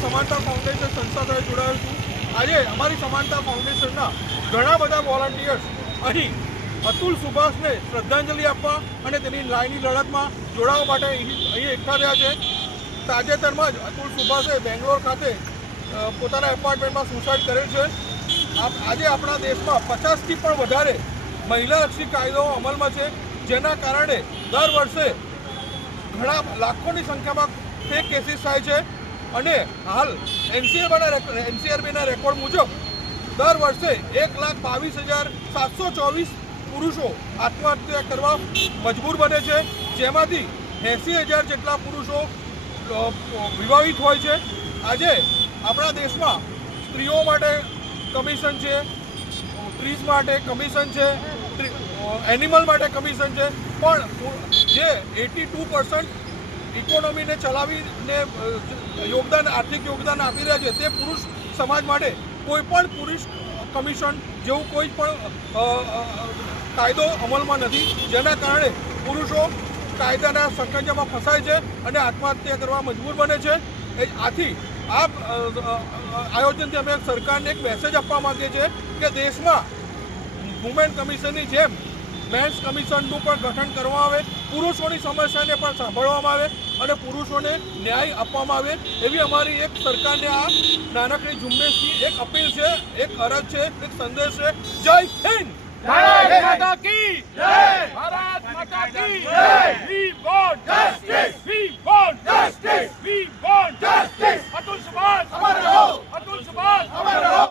સમાનતા ફાઉન્ડેશન સંસ્થા સાથે જોડાયો છું. આજે અમારી સમાનતા ફાઉન્ડેશનના ઘણા બધા વોલન્ટિયર્સ અહીં અતુલ સુભાષને શ્રદ્ધાંજલિ આપવા અને તેની લાઈની લડતમાં જોડાવા માટે અહીં એકઠા થયા છે. તાજેતરમાં જ અતુલ સુભાષે બેંગ્લોર ખાતે પોતાના એપાર્ટમેન્ટમાં સુસાઇડ કરેલ છે. આજે આપણા દેશમાં પચાસથી પણ વધારે મહિલાલક્ષી કાયદાઓ અમલમાં છે, જેના કારણે દર વર્ષે ઘણા લાખોની સંખ્યામાં ફેક કેસીસ થાય છે. અને હાલ એનસીઆરબીના એનસીઆરબીના રેકોર્ડ મુજબ દર વર્ષે એક લાખ બાવીસ હજાર સાતસો ચોવીસ પુરુષો આત્મહત્યા કરવા મજબૂર બને છે. જેમાંથી એંસી હજાર જેટલા પુરુષો વિવાહિત હોય છે. આજે આપણા દેશમાં સ્ત્રીઓ માટે કમિશન છે ટ્રીઝ માટે કમિશન છે એનિમલ માટે કમિશન છે. પણ જે એટી ટુ પર્સન્ટ ઇકોનોમીને ચલાવીને યોગદાન, આર્થિક યોગદાન આપી રહ્યા છે તે પુરુષ સમાજ માટે કોઈ પણ પુરુષ કમિશન જેવું કોઈ પણ કાયદો અમલમાં નથી. જેના કારણે પુરુષો કાયદાના સંકંજામાં ફસાય છે અને આત્મહત્યા કરવા મજબૂર બને છે. આથી આ આયોજનથી અમે સરકારને એક મેસેજ આપવા માંગીએ છીએ કે દેશમાં વુમેન કમિશનની જેમ મેન્સ કમિશનનું પણ ગઠન કરવામાં આવે પુરુષોની સમસ્યાને પણ સાંભળવામાં આવે અને પુરુષોને ન્યાય આપવામાં આવે એવી અમારી એક સરકારને આ નાનકડી ઝુંબેશની એક અપીલ છે એક અરજ છે એક સંદેશ છે. જય હિન્દ! ભારત માતા કી જય ભારત માતા કી જય! We want justice we want justice we want justice Atul Subhash!